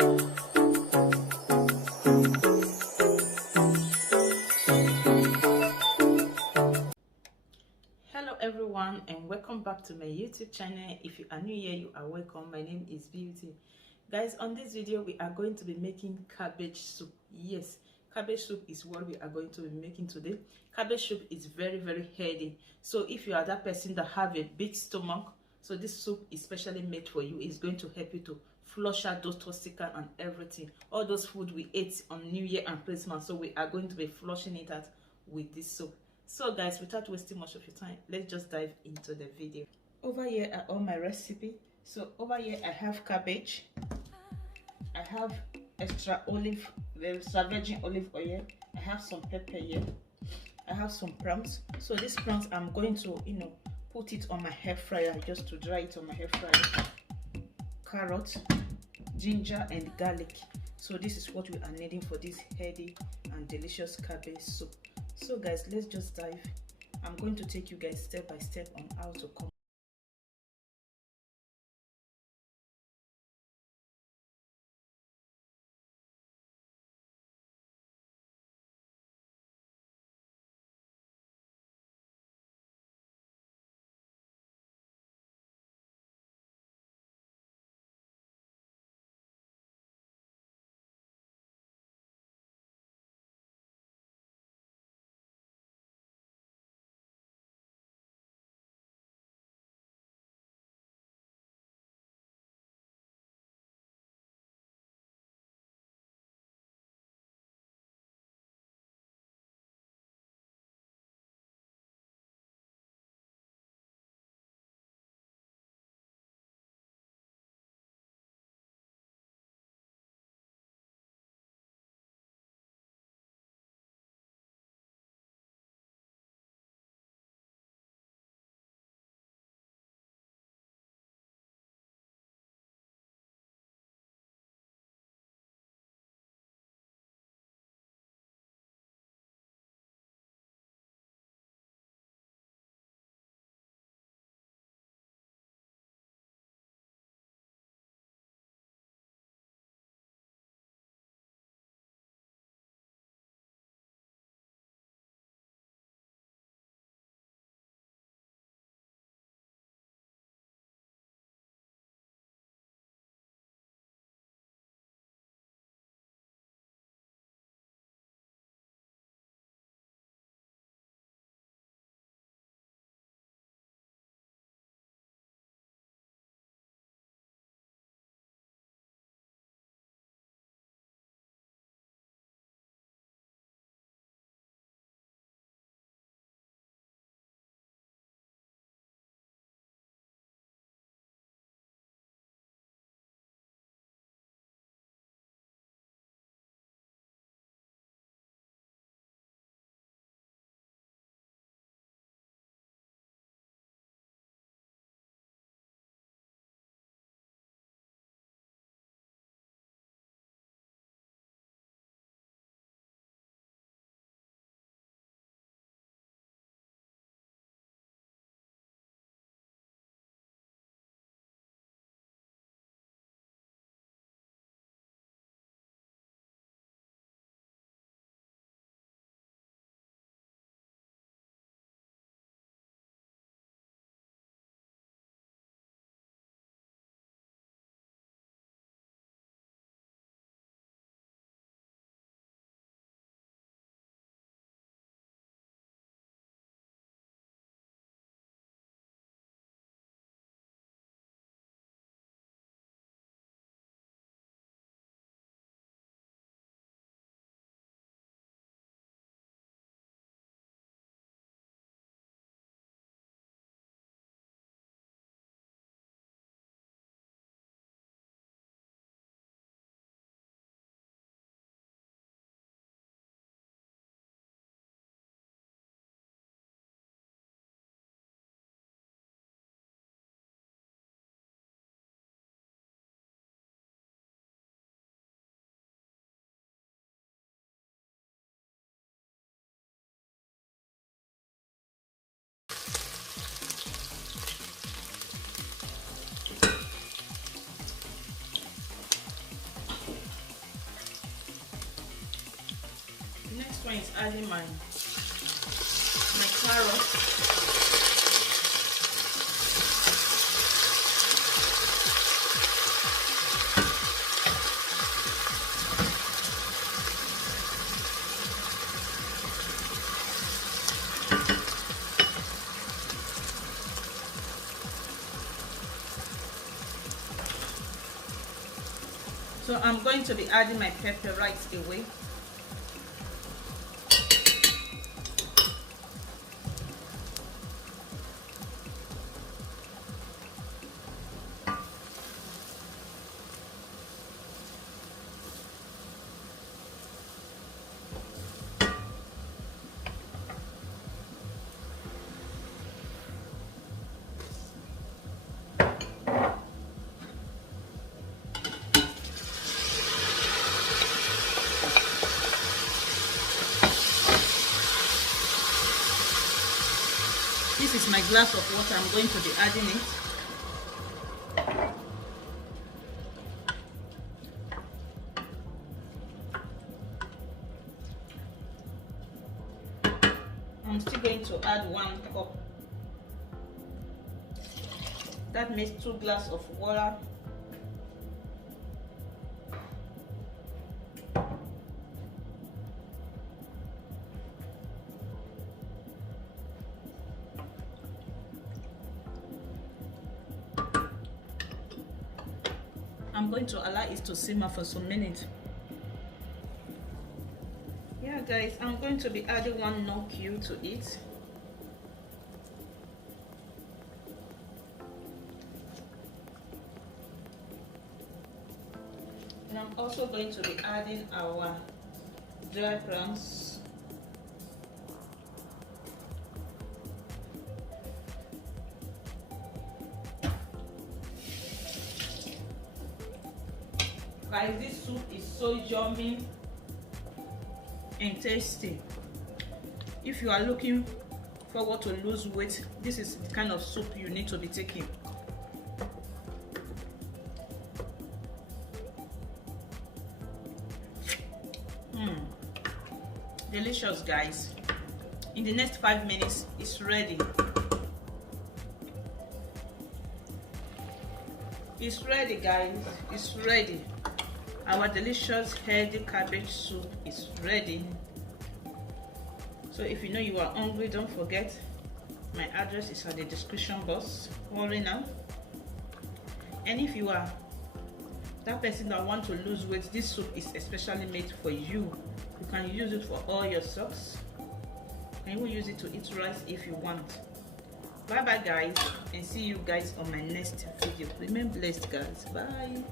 Hello everyone, and welcome back to my YouTube channel. If you are new here, you are welcome. My name is Beauty. Guys, on this video we are going to be making cabbage soup. Yes, cabbage soup is what we are going to be making today. Cabbage soup is very healthy, so if you are that person that have a big stomach, so this soup is specially made for you. It's going to help you to flush out those toxic and everything, all those food we ate on New Year and Christmas. So we are going to be flushing it out with this soup. So guys, without wasting much of your time, let's just dive into the video. Over here are all my recipe. So over here I have cabbage, I have extra virgin olive oil, I have some pepper here, I have some prawns. So these prawns I'm going to put it on my hair fryer just to dry it on my hair fryer. Carrot, ginger and garlic. So this is what we are needing for this healthy and delicious cabbage soup. So guys, let's just dive. I'm going to take you guys step by step on how to come one is adding my carrot. So I'm going to be adding my pepper right away. This is my glass of water. I'm going to be adding it. I'm still going to add 1 cup. That makes 2 glasses of water. I'm going to allow it to simmer for some minutes. Yeah guys, I'm going to be adding 1 no cube to it. And I'm also going to be adding our dry prawns. Guys, this soup is so yummy and tasty. If you are looking forward to lose weight, this is the kind of soup you need to be taking. Delicious guys. In the next 5 minutes it's ready. It's ready guys, it's ready. Our delicious healthy cabbage soup is ready. So if you know you are hungry, don't forget my address is at the description box. Hurry now. And if you are that person that want to lose weight, this soup is especially made for you. You can use it for all your sauce, and you will use it to eat rice if you want. Bye bye guys, and see you guys on my next video. Remain blessed guys. Bye.